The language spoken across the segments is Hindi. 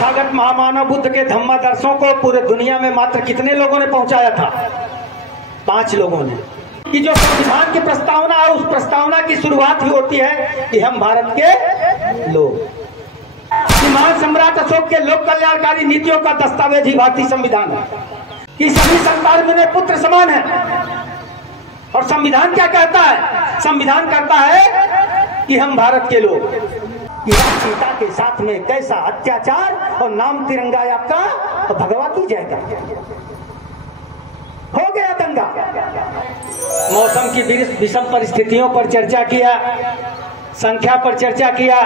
तथागत महामानव बुद्ध के धम्मादर्शों को पूरे दुनिया में मात्र कितने लोगों ने पहुंचाया था? 5 लोगों ने। कि जो संविधान की प्रस्तावना है, उस प्रस्तावना की शुरुआत ही होती है कि हम भारत के लोग। महान सम्राट अशोक के लोक कल्याणकारी नीतियों का दस्तावेज ही भारतीय संविधान है कि सभी संतान में पुत्र समान है। और संविधान क्या कहता है? संविधान कहता है कि हम भारत के लोग। कि सीता के साथ में कैसा अत्याचार और नाम तिरंगा आपका भगवा की जाएगा। हो गया दंगा। मौसम की विषम परिस्थितियों पर चर्चा किया, संख्या पर चर्चा किया,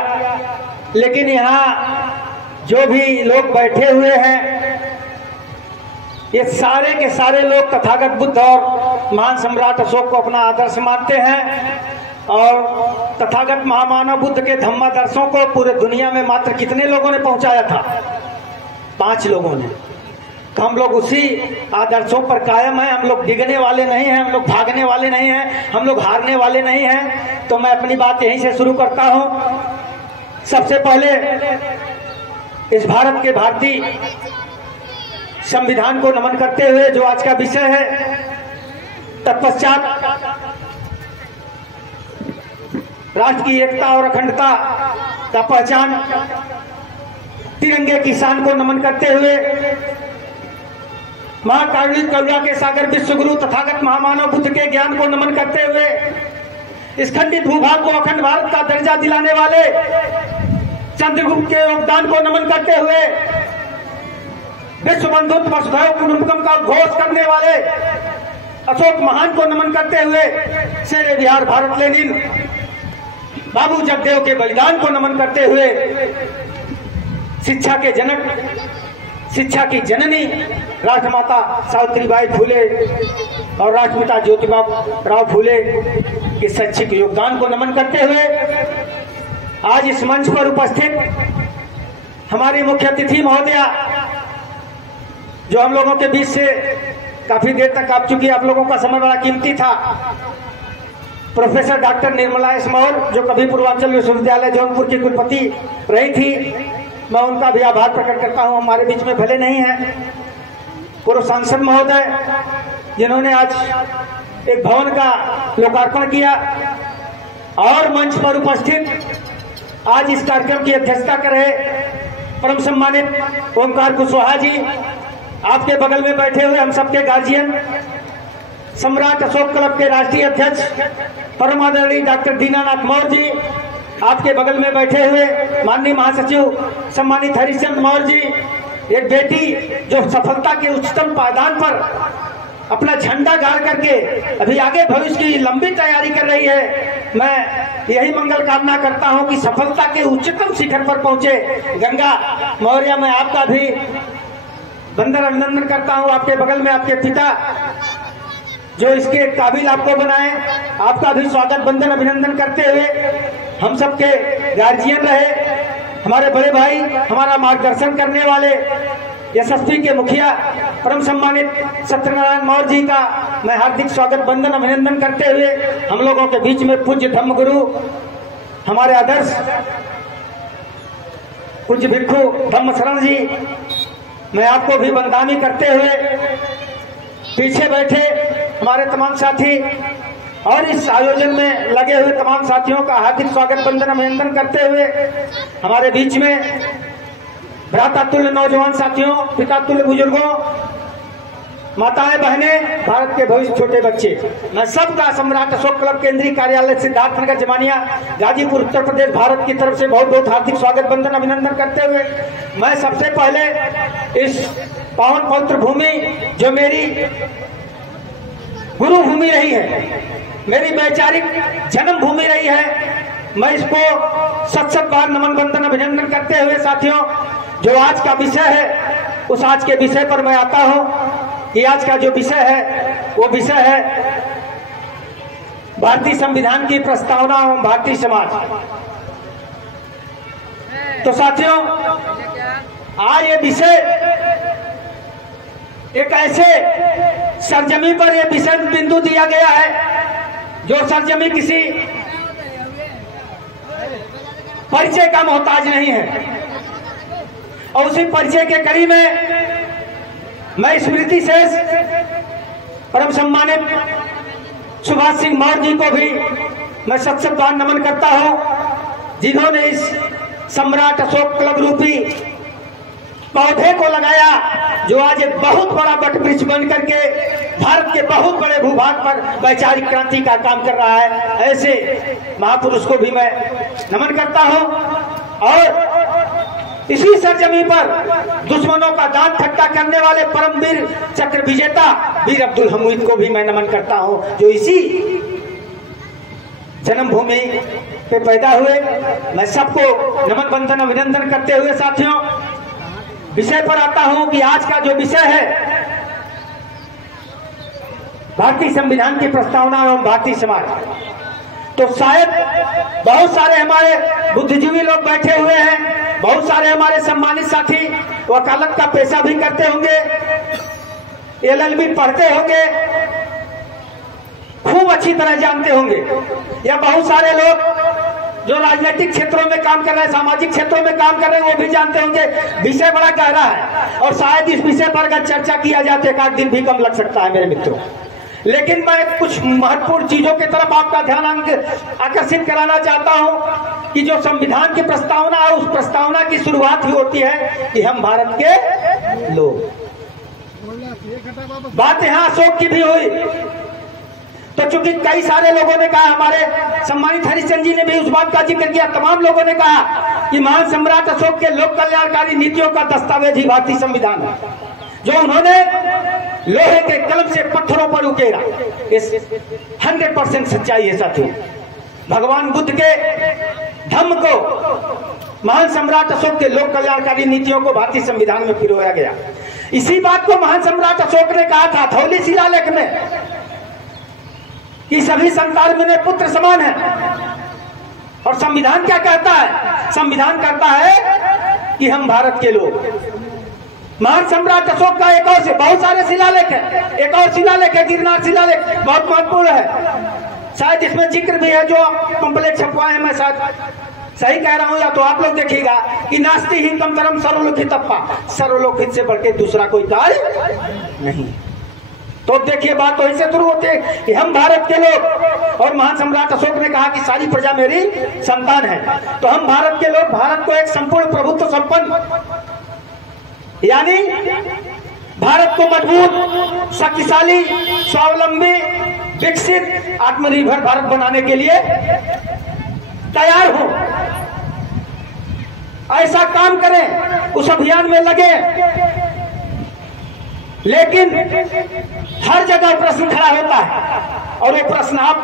लेकिन यहाँ जो भी लोग बैठे हुए हैं ये सारे के सारे लोग तथागत बुद्ध और महान सम्राट अशोक को अपना आदर्श मानते हैं। और तथागत महामानव बुद्ध के धम्मादर्शों को पूरे दुनिया में मात्र कितने लोगों ने पहुंचाया था? 5 लोगों ने। तो हम लोग उसी आदर्शों पर कायम हैं। हम लोग डिगने वाले नहीं हैं, हम लोग भागने वाले नहीं हैं, हम लोग हारने वाले नहीं हैं। तो मैं अपनी बात यहीं से शुरू करता हूं। सबसे पहले इस भारत के भारतीय संविधान को नमन करते हुए जो आज का विषय है, तत्पश्चात राष्ट्र की एकता और अखंडता का पहचान तिरंगे की शान को नमन करते हुए महाकारुणिक करुणा के सागर विश्वगुरु तथागत महामानव बुद्ध के ज्ञान को नमन करते हुए इस खंडित भूभाग को अखंड भारत का दर्जा दिलाने वाले चंद्रगुप्त के योगदान को नमन करते हुए विश्व बंधुत्व वसुधैव कुटुंबकम का घोष करने वाले अशोक महान को नमन करते हुए शेरे बिहार भारत लेनिन बाबू जगदेव के बलिदान को नमन करते हुए शिक्षा के जनक, शिक्षा की जननी राजमाता सावित्रीबाई फुले और राष्ट्रपिता ज्योतिबा राव फुले के शैक्षिक योगदान को नमन करते हुए आज इस मंच पर उपस्थित हमारी मुख्य अतिथि महोदया जो हम लोगों के बीच से काफी देर तक आप चुकी, आप लोगों का समय बड़ा कीमती था, professor doctor Nirmala S Maurya जो कभी पूर्वांचल विश्वविद्यालय जौनपुर की कुलपति रही थी, मैं उनका भी आभार प्रकट करता हूं। हमारे बीच में भले नहीं है। पूर्व सांसद महोदय जिन्होंने आज एक भवन का लोकार्पण किया और मंच पर उपस्थित आज इस कार्यक्रम की अध्यक्षता कर रहे परम सम्मानित ओमकार कुशवाहा जी, आपके बगल में बैठे हुए हम सबके गार्जियन, सम्राट अशोक क्लब के राष्ट्रीय अध्यक्ष परम आदरणीय डॉक्टर दीनानाथ मौर्य जी, आपके बगल में बैठे हुए माननीय महासचिव सम्मानित हरिश्चंद्र मौर्य जी, एक बेटी जो सफलता के उच्चतम पायदान पर अपना झंडा गाड़ करके अभी आगे भविष्य की लंबी तैयारी कर रही है। मैं यही मंगल कामना करता हूं कि सफलता के उच्चतम शिखर पर पहुंचे। गंगा मौर्य, मैं आपका भी वंदन अभिनंदन करता हूं। आपके बगल में आपके पिता जो इसके काबिल आपको बनाए, आपका भी स्वागत वंदन अभिनंदन करते हुए हम सबके गार्जियन रहे, हमारे बड़े भाई, हमारा मार्गदर्शन करने वाले यशस्वी के मुखिया परम सम्मानित सत्यनारायण मौर्य जी का मैं हार्दिक स्वागत वंदन अभिनंदन करते हुए हम लोगों के बीच में पूज्य धम्मगुरु हमारे आदर्श पूज्य भिक्षु धम्मशरण जी, मैं आपको भी वंदनामी करते हुए पीछे बैठे हमारे तमाम साथी और इस आयोजन में लगे हुए तमाम साथियों का हार्दिक स्वागत वंदन अभिनंदन करते हुए हमारे बीच में भ्राता तुल्य नौजवान साथियों, पिता तुल्य बुजुर्गों, माताएं बहनें, भारत के भविष्य छोटे बच्चे, मैं सबका सम्राट अशोक क्लब केंद्रीय कार्यालय सिद्धार्थनगर जमानिया गाजीपुर उत्तर प्रदेश भारत की तरफ से बहुत बहुत हार्दिक स्वागत वंदन अभिनंदन करते हुए मैं सबसे पहले इस पावन पवित्र भूमि जो मेरी गुरु भूमि रही है, मेरी वैचारिक जन्म भूमि रही है, मैं इसको सत बार नमन वंदन अभिनंदन करते हुए साथियों जो आज का विषय है उस आज के विषय पर मैं आता हूं कि आज का जो विषय है वो विषय है भारतीय संविधान की प्रस्तावना एवं भारतीय समाज। तो साथियों आज ये विषय एक ऐसे सरजमी पर यह विषय बिंदु दिया गया है जो सरजमी किसी परिचय का मोहताज नहीं है। और उसी परिचय के कड़ी में मैं स्मृति शेष परम सम्मानित सुभाष सिंह मौर्य जी को भी मैं सत नमन करता हूं, जिन्होंने इस सम्राट अशोक क्लब रूपी पौधे को लगाया, जो आज एक बहुत बड़ा वट वृक्ष बन करके भारत के बहुत बड़े भूभाग पर वैचारिक क्रांति का काम कर रहा है। ऐसे महापुरुष को भी मैं नमन करता हूं। और इसी सरजमी पर दुश्मनों का दांत खट्टा करने वाले परमवीर चक्र विजेता वीर अब्दुल हमीद को भी मैं नमन करता हूं, जो इसी जन्मभूमि पे पैदा हुए। मैं सबको नमन बंधन अभिनंदन करते हुए साथियों विषय पर आता हूं कि आज का जो विषय है भारतीय संविधान की प्रस्तावना एवं भारतीय समाज, तो शायद बहुत सारे हमारे बुद्धिजीवी लोग बैठे हुए हैं, बहुत सारे हमारे सम्मानित साथी वकालत का पेशा भी करते होंगे, LLB पढ़ते होंगे, खूब अच्छी तरह जानते होंगे, या बहुत सारे लोग जो राजनीतिक क्षेत्रों में काम कर रहे हैं, सामाजिक क्षेत्रों में काम कर रहे हैं, वो भी जानते होंगे। विषय बड़ा गहरा है और शायद इस विषय पर अगर चर्चा किया जाए तो एक आध दिन भी कम लग सकता है मेरे मित्रों। लेकिन मैं कुछ महत्वपूर्ण चीजों की तरफ आपका ध्यान आकर्षित कराना चाहता हूं कि जो संविधान की प्रस्तावना है, उस प्रस्तावना की शुरुआत ही होती है कि हम भारत के लोग। बात यहां अशोक की भी हुई, तो चूंकि कई सारे लोगों ने कहा, हमारे सम्मानित हरिश्चंद्र जी ने भी उस बात का जिक्र किया, तमाम लोगों ने कहा कि महान सम्राट अशोक के लोक कल्याणकारी नीतियों का दस्तावेज ही भारतीय संविधान है, जो उन्होंने लोहे के कलम से पत्थरों पर उकेरा। इस 100% सच्चाई है साथियों। भगवान बुद्ध के धम्म को महान सम्राट अशोक के लोक कल्याणकारी नीतियों को भारतीय संविधान में पिरोया गया। इसी बात को महान सम्राट अशोक ने कहा था धौली शिलालेख में कि सभी संतान मेरे पुत्र समान है। और संविधान क्या कहता है? संविधान कहता है कि हम भारत के लोग। महान सम्राट अशोक का एक और से बहुत सारे शिलालेख है, एक और शिलालेख है गिरनार शिलालेख, बहुत महत्वपूर्ण है। शायद इसमें जिक्र भी है, जो पंपलेट छपवाए हैं, मैं शायद सही कह रहा हूं या तो आप लोग देखिएगा कि नास्ति ही कम तरम सर्वलोकित अप्पा, सर्वलोकित से बढ़ के दूसरा कोई कार्य नहीं। तो देखिए बात तो ऐसे शुरू होती है कि हम भारत के लोग, और महान सम्राट अशोक ने कहा कि सारी प्रजा मेरी संतान है। तो हम भारत के लोग भारत को एक संपूर्ण प्रभुत्व संपन्न, यानी भारत को मजबूत, शक्तिशाली, स्वावलंबी, विकसित, आत्मनिर्भर भारत बनाने के लिए तैयार हो, ऐसा काम करें, उस अभियान में लगे। लेकिन हर जगह प्रश्न खड़ा होता है, और वो प्रश्न आप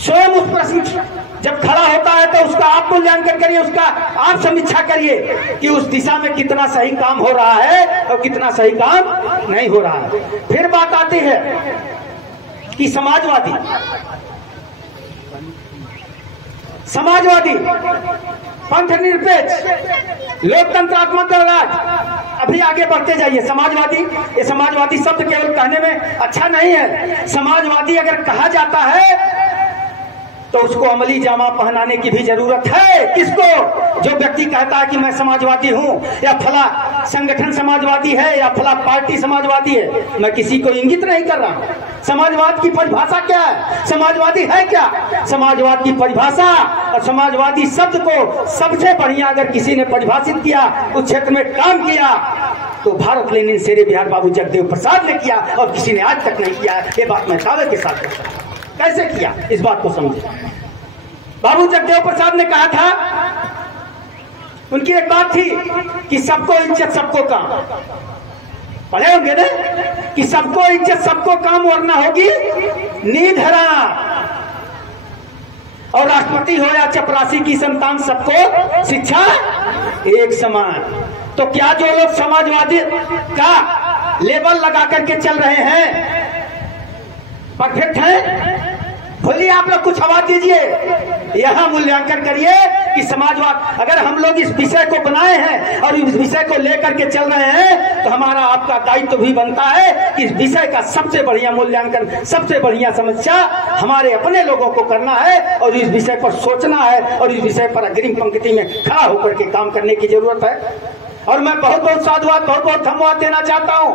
स्वयं उस प्रश्न जब खड़ा होता है तो उसका आप मूल्यांकन करिए, उसका आप समीक्षा करिए कि उस दिशा में कितना सही काम हो रहा है और कितना सही काम नहीं हो रहा है। फिर बात आती है कि समाजवादी पंथ निरपेक्ष, लोकतंत्रात्मक राज, अभी आगे बढ़ते जाइए। समाजवादी, ये समाजवादी शब्द केवल कहने में अच्छा नहीं है। समाजवादी अगर कहा जाता है तो उसको अमली जामा पहनाने की भी जरूरत है। किसको? जो व्यक्ति कहता है कि मैं समाजवादी हूं, या फला संगठन समाजवादी है, या फला पार्टी समाजवादी है। मैं किसी को इंगित नहीं कर रहा। समाजवाद की परिभाषा क्या है? समाजवादी है क्या? समाजवाद की परिभाषा और समाजवादी शब्द को सबसे बढ़िया अगर किसी ने परिभाषित किया, उस क्षेत्र में काम किया, तो भारत लेनिन शेरे बिहार बाबू जगदेव प्रसाद ने किया, और किसी ने आज तक नहीं किया। ये बात मैं दावे के साथ कहता हूं। कैसे किया, इस बात को समझे। बाबू जगदेव प्रसाद ने कहा था, उनकी एक बात थी कि सबको इज्जत सबको काम। पढ़े होंगे ना कि सबको इज्जत सबको काम, वरना होगी नींद हराम। और राष्ट्रपति हो या चपरासी की संतान, सबको शिक्षा एक समान। तो क्या जो लोग समाजवादी का लेबल लगा करके चल रहे हैं परफेक्ट है? बोलिए आप लोग कुछ आवाज दीजिए, यहाँ मूल्यांकन करिए कि समाजवाद, अगर हम लोग इस विषय को बनाए हैं और इस विषय को लेकर के चल रहे हैं, तो हमारा आपका दायित्व भी बनता है कि इस विषय का सबसे बढ़िया मूल्यांकन, सबसे बढ़िया समस्या हमारे अपने लोगों को करना है, और इस विषय पर सोचना है, और इस विषय पर अग्रिम पंक्ति में खड़ा होकर के काम करने की जरूरत है। और मैं बहुत बहुत साधुवाद, बहुत बहुत धन्यवाद देना चाहता हूं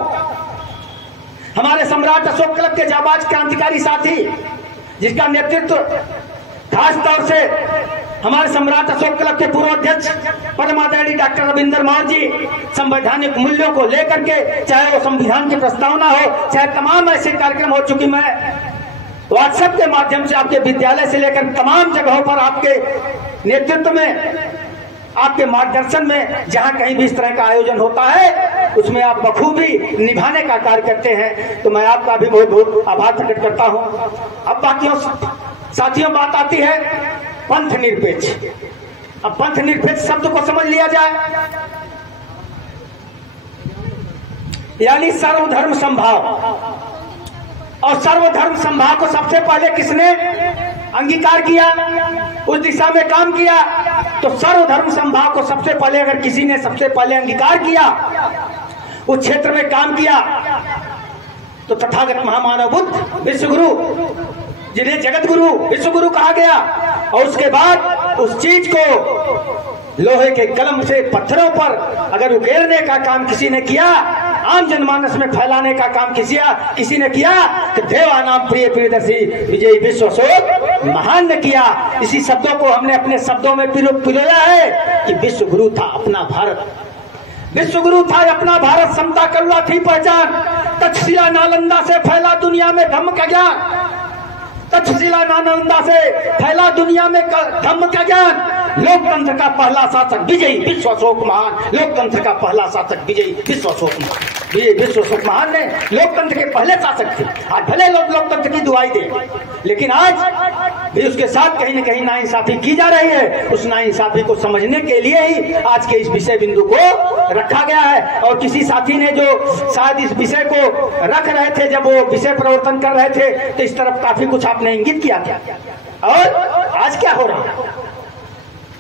हमारे सम्राट अशोक क्लब के जाबाज क्रांतिकारी साथी, जिसका नेतृत्व खास तौर से हमारे सम्राट अशोक क्लब के पूर्व अध्यक्ष परमादरणीय डॉक्टर रविंद्र मौर्य जी संवैधानिक मूल्यों को लेकर के, चाहे वो संविधान की प्रस्तावना हो, चाहे तमाम ऐसे कार्यक्रम हो चुकी, मैं व्हाट्सएप के माध्यम से आपके विद्यालय से लेकर तमाम जगहों पर आपके नेतृत्व में, आपके मार्गदर्शन में जहां कहीं भी इस तरह का आयोजन होता है उसमें आप बखूबी निभाने का कार्य करते हैं, तो मैं आपका भी बहुत बहुत आभार प्रकट करता हूं। अब बाकियों साथियों बात आती है पंथ निरपेक्ष। अब पंथ निरपेक्ष शब्द को समझ लिया जाए, यानी सर्वधर्म समभाव। और सर्वधर्म समभाव को सबसे पहले किसने अंगीकार किया, उस दिशा में काम किया? तो सर्वधर्म समभाव को सबसे पहले अगर किसी ने सबसे पहले अंगीकार किया, उस क्षेत्र में काम किया, तो तथागत महामानव बुद्ध विश्वगुरु, जिन्हें जगत गुरु विश्वगुरु कहा गया, और उसके बाद उस चीज को लोहे के कलम से पत्थरों पर अगर उकेरने का काम किसी ने किया, आम जनमानस में फैलाने का काम किसी ने किया, तो देवानाम प्रिय प्रियदर्शी विजयी विश्व अशोक महान ने किया। इसी शब्दों को हमने अपने शब्दों में पिरोया है कि विश्व गुरु था अपना भारत, विश्व गुरु था अपना भारत, समता करुणा थी पहचान, तक्षशिला नालंदा से फैला दुनिया में धम्म का ज्ञान, तक्षशिला नालंदा से फैला दुनिया में धम्म का ज्ञान। लोकतंत्र का पहला शासक विजयी विश्व अशोक महान, लोकतंत्र का पहला शासक विजयी विश्व अशोक महान, विजयी विश्व अशोक महान ने लोकतंत्र के पहले शासक थे। आज भले लोग लोकतंत्र की दुआई दे, लेकिन आज भी उसके साथ कहीं न कहीं नाइंसाफी की जा रही है। उस नाइंसाफी को समझने के लिए ही आज के इस विषय बिंदु को रखा गया है। और किसी साथी ने जो शायद इस विषय को रख रहे थे, जब वो विषय प्रवर्तन कर रहे थे, तो इस तरफ काफी कुछ आपने इंगित किया था। और आज क्या हो रहा है?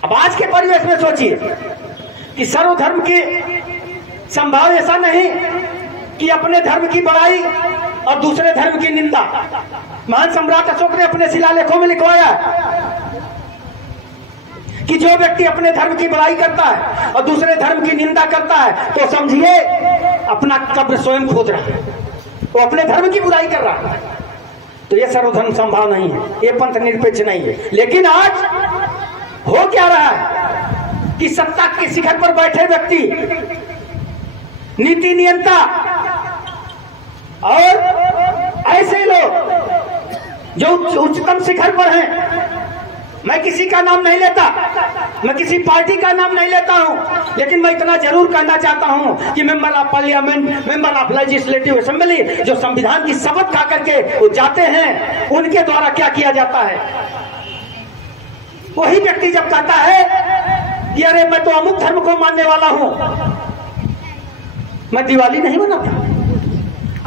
अब आज के परिवेश में सोचिए कि सर्वधर्म की संभाव ऐसा नहीं कि अपने धर्म की बड़ाई और दूसरे धर्म की निंदा। महान सम्राट अशोक ने अपने शिलालेखों में लिखवाया कि जो व्यक्ति अपने धर्म की बड़ाई करता है और दूसरे धर्म की निंदा करता है, तो समझिए अपना कब्र स्वयं खोद रहा है, वो अपने धर्म की बुराई कर रहा है। तो ये सर्वधर्म संभाव नहीं है, ये पंथ निरपेक्ष नहीं है। लेकिन आज हो क्या रहा है कि सत्ता के शिखर पर बैठे व्यक्ति, नीति नियंता और ऐसे लोग जो उच्चतम शिखर पर हैं, मैं किसी का नाम नहीं लेता, मैं किसी पार्टी का नाम नहीं लेता हूं, लेकिन मैं इतना जरूर कहना चाहता हूं कि member of parliament, member of legislative assembly, जो संविधान की शपथ खा करके वो जाते हैं, उनके द्वारा क्या किया जाता है? वही व्यक्ति जब कहता है कि अरे मैं तो अमुक धर्म को मानने वाला हूं, मैं दिवाली नहीं मनाता,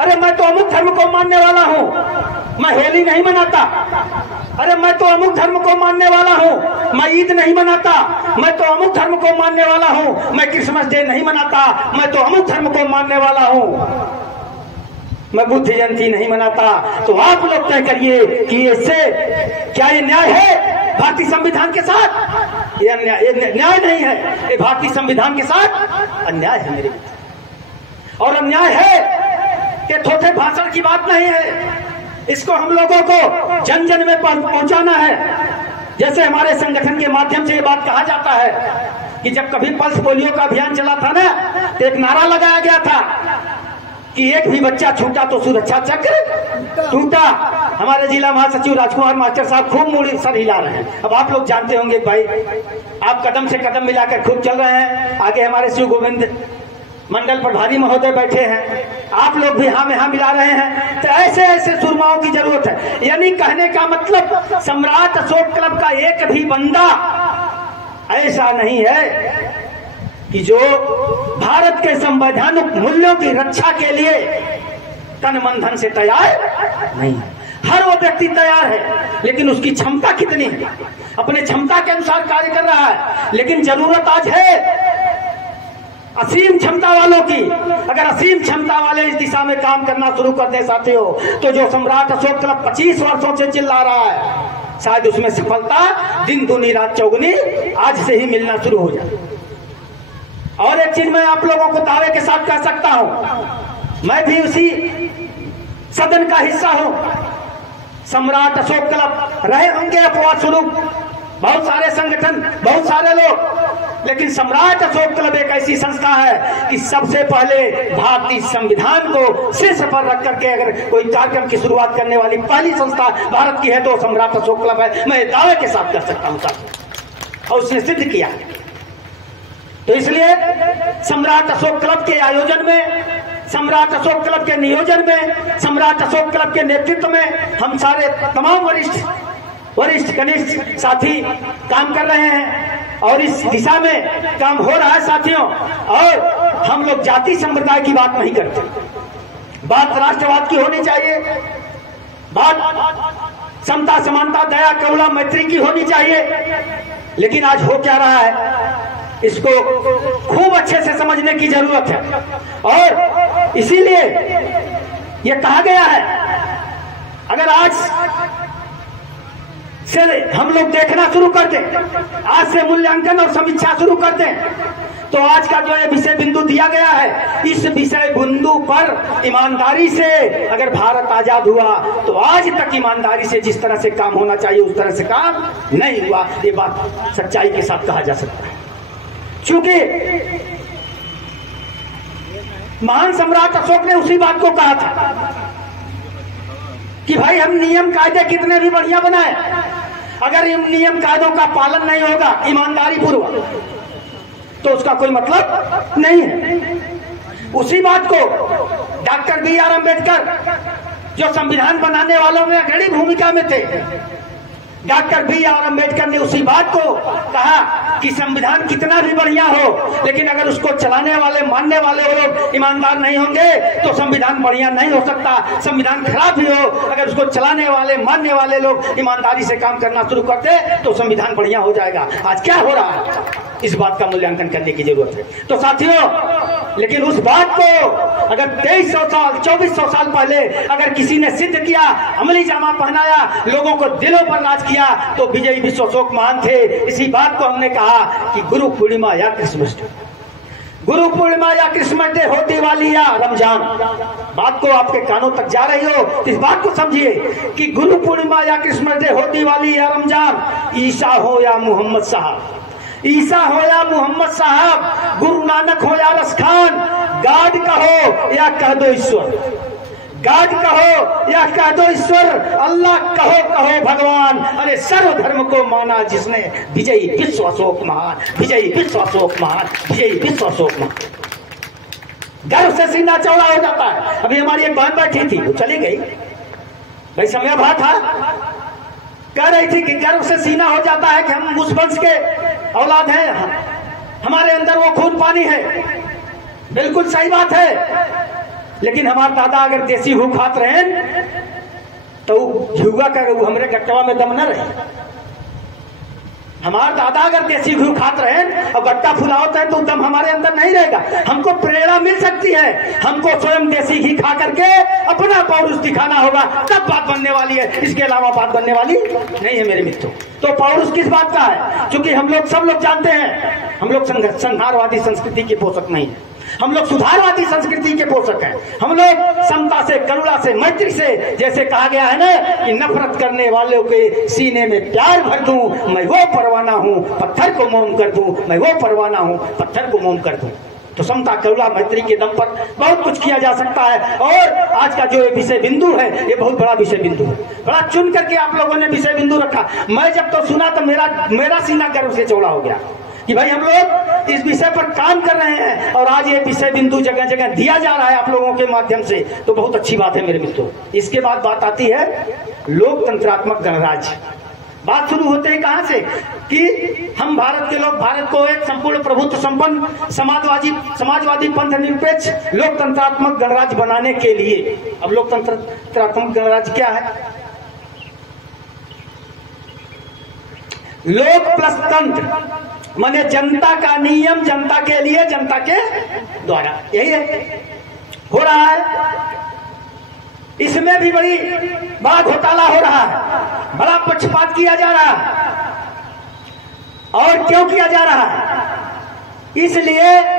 अरे मैं तो अमुक धर्म को मानने वाला हूं, मैं होली नहीं मनाता, अरे मैं तो अमुक धर्म को मानने वाला हूं, मैं ईद नहीं मनाता, मैं तो अमुक धर्म को मानने वाला हूं, मैं क्रिसमस डे नहीं मनाता, मैं तो अमुक धर्म को मानने वाला हूं, मैं बुद्ध जयंती नहीं मनाता। तो आप लोग तय करिए कि इससे क्या ये न्याय है भारतीय संविधान के साथ? ये न्याय नहीं है, ये भारतीय संविधान के साथ अन्याय है मेरे। और अन्याय है कि थोथे भाषण की बात नहीं है, इसको हम लोगों को जन जन में पहुंचाना है। जैसे हमारे संगठन के माध्यम से ये बात कहा जाता है कि जब कभी पल्स पोलियो का अभियान चला था ना, तो एक नारा लगाया गया था कि एक भी बच्चा छूटा तो सुरक्षा चक्र टूटा। हमारे जिला महासचिव राजकुमार मास्टर साहब खूब मूड़ी सर हिला रहे हैं। अब आप लोग जानते होंगे भाई, आप कदम से कदम मिलाकर खूब चल रहे हैं। आगे हमारे शिव गोविंद मंडल प्रभारी महोदय बैठे हैं, आप लोग भी हाँ में हाँ मिला रहे हैं। तो ऐसे ऐसे सुरमाओं की जरूरत है। यानी कहने का मतलब सम्राट अशोक क्लब का एक भी बंदा ऐसा नहीं है कि जो भारत के संवैधानिक मूल्यों की रक्षा के लिए तन मन धन से तैयार नहीं है। हर वो व्यक्ति तैयार है, लेकिन उसकी क्षमता कितनी है? अपने क्षमता के अनुसार कार्य कर रहा है। लेकिन जरूरत आज है असीम क्षमता वालों की। अगर असीम क्षमता वाले इस दिशा में काम करना शुरू कर दे साथियों, तो जो सम्राट अशोक क्लब 25 वर्षों से चिल्ला रहा है, शायद उसमें सफलता दिन दूनी रात चौगुनी आज से ही मिलना शुरू हो जाए। और एक चीज मैं आप लोगों को दावे के साथ कह सकता हूं, मैं भी उसी सदन का हिस्सा हूं। सम्राट अशोक क्लब रहे होंगे अपवाद स्वरूप बहुत सारे संगठन, बहुत सारे लोग, लेकिन सम्राट अशोक क्लब एक ऐसी संस्था है कि सबसे पहले भारतीय संविधान को शीर्ष पर रख करके अगर कोई कार्यक्रम की शुरुआत करने वाली पहली संस्था भारत की है तो सम्राट अशोक क्लब है। मैं दावे के साथ कर सकता हूं साहब, और उसने सिद्ध किया। तो इसलिए सम्राट अशोक क्लब के आयोजन में, सम्राट अशोक क्लब के नियोजन में, सम्राट अशोक क्लब के नेतृत्व में हम सारे तमाम वरिष्ठ कनिष्ठ साथी काम कर रहे हैं और इस दिशा में काम हो रहा है साथियों। और हम लोग जाति संप्रदाय की बात नहीं करते, बात राष्ट्रवाद की होनी चाहिए, बात समता समानता दया करुणा मैत्री की होनी चाहिए। लेकिन आज हो क्या रहा है इसको खूब अच्छे से समझने की जरूरत है। और इसीलिए यह कहा गया है, अगर आज से हम लोग देखना शुरू कर दें, आज से मूल्यांकन और समीक्षा शुरू कर दें, तो आज का जो ये विषय बिंदु दिया गया है, इस विषय बिंदु पर ईमानदारी से अगर भारत आजाद हुआ तो आज तक ईमानदारी से जिस तरह से काम होना चाहिए उस तरह से काम नहीं हुआ। ये बात सच्चाई के साथ कहा जा सकता है। क्योंकि महान सम्राट अशोक ने उसी बात को कहा था कि भाई हम नियम कायदे कितने भी बढ़िया बनाए, अगर इन नियम कायदों का पालन नहीं होगा ईमानदारी पूर्वक तो उसका कोई मतलब नहीं है। उसी बात को डॉक्टर B.R. अम्बेडकर जो संविधान बनाने वालों में अग्रणी भूमिका में थे, डॉक्टर B.R. अम्बेडकर ने उसी बात को कहा कि संविधान कितना भी बढ़िया हो लेकिन अगर उसको चलाने वाले मानने वाले लोग ईमानदार नहीं होंगे तो संविधान बढ़िया नहीं हो सकता। संविधान खराब भी हो, अगर उसको चलाने वाले मानने वाले लोग ईमानदारी से काम करना शुरू करते तो संविधान बढ़िया हो जाएगा। आज क्या हो रहा है, इस बात का मूल्यांकन करने की जरूरत है। तो साथियों, लेकिन उस बात को अगर 2300 साल 2400 साल पहले अगर किसी ने सिद्ध किया, अमली जामा पहनाया, लोगों को दिलों पर राज किया तो विजयी विश्व अशोक महान थे। इसी बात को हमने कहा कि गुरु पूर्णिमा या क्रिसमस डे, गुरु पूर्णिमा या क्रिसमस डे हो, दिवाली या रमजान, बात को आपके कानों तक जा रही हो, इस बात को समझिए कि गुरु पूर्णिमा या क्रिसमस डे हो, दिवाली या रमजान, ईसा हो या मोहम्मद साहब, ईसा हो या मोहम्मद साहब, गुरु नानक हो या रस खान, गाड कहो या कह दो ईश्वर, गाड कहो या कह दो ईश्वर, अल्लाह कहो भगवान, अरे सर्वधर्म को माना जिसने, विजयी विश्व अशोक महान, विजयी विश्व अशोक महान, विजयी विश्व अशोक महान। गर्व से सीना चौड़ा हो जाता है। अभी हमारी एक बहन बैठी थी, वो चली गई, भाई समय भा था, कह रही थी कि गर्व से सीना हो जाता है कि हम उस वंश के औलाद हैं, हमारे अंदर वो खून पानी है। बिल्कुल सही बात है, लेकिन हमारे दादा अगर देसी घू खात रहे तो झुआ का हमरे गट्टवा में दम न रहे। हमारे दादा अगर देसी घी खात रहे और गट्टा फुलावत है तो दम हमारे अंदर नहीं रहेगा। हमको प्रेरणा मिल सकती है, हमको स्वयं देसी घी खा करके अपना पौरुष दिखाना होगा, तब बात बनने वाली है, इसके अलावा बात बनने वाली नहीं है मेरे मित्रों। तो पौरुष किस बात का है? क्योंकि हम लोग सब लोग जानते हैं हम लोग संहारवादी संस्कृति के पोषक नहीं है, हम लोग सुधारवादी संस्कृति के पोषक हैं। हम लोग समता से, करुणा से, मैत्री से, जैसे कहा गया है ना कि नफरत करने वालों के सीने में प्यार भर दूं, मैं वो परवाना हूं पत्थर को मोम कर दूं, मैं वो परवाना हूं पत्थर को मोम कर दूं। तो समता, करुणा, मैत्री के दम पर बहुत कुछ किया जा सकता है। और आज का जो विषय बिंदु है ये बहुत बड़ा विषय बिंदु है, बड़ा चुन करके आप लोगों ने विषय बिंदु रखा। मैं जब तो सुना तो मेरा सीना गर्व से चौड़ा हो गया कि भाई हम लोग इस विषय पर काम कर रहे हैं और आज ये विषय बिंदु जगह जगह दिया जा रहा है आप लोगों के माध्यम से, तो बहुत अच्छी बात है मेरे मित्रों। इसके बाद बात आती है लोकतंत्रात्मक गणराज्य। बात शुरू होते ही कहां से कि हम भारत के लोग भारत को एक संपूर्ण प्रभुत्व संपन्न समाजवादी पंथ निरपेक्ष लोकतंत्रात्मक गणराज्य बनाने के लिए, अब लोकतंत्रात्मक गणराज्य क्या है? लोक प्लस तंत्र, माने जनता का नियम जनता के लिए, जनता के द्वारा, यही है हो रहा है। इसमें भी बड़ा घोटाला हो रहा है, बड़ा पक्षपात किया जा रहा है। और क्यों किया जा रहा है? इसलिए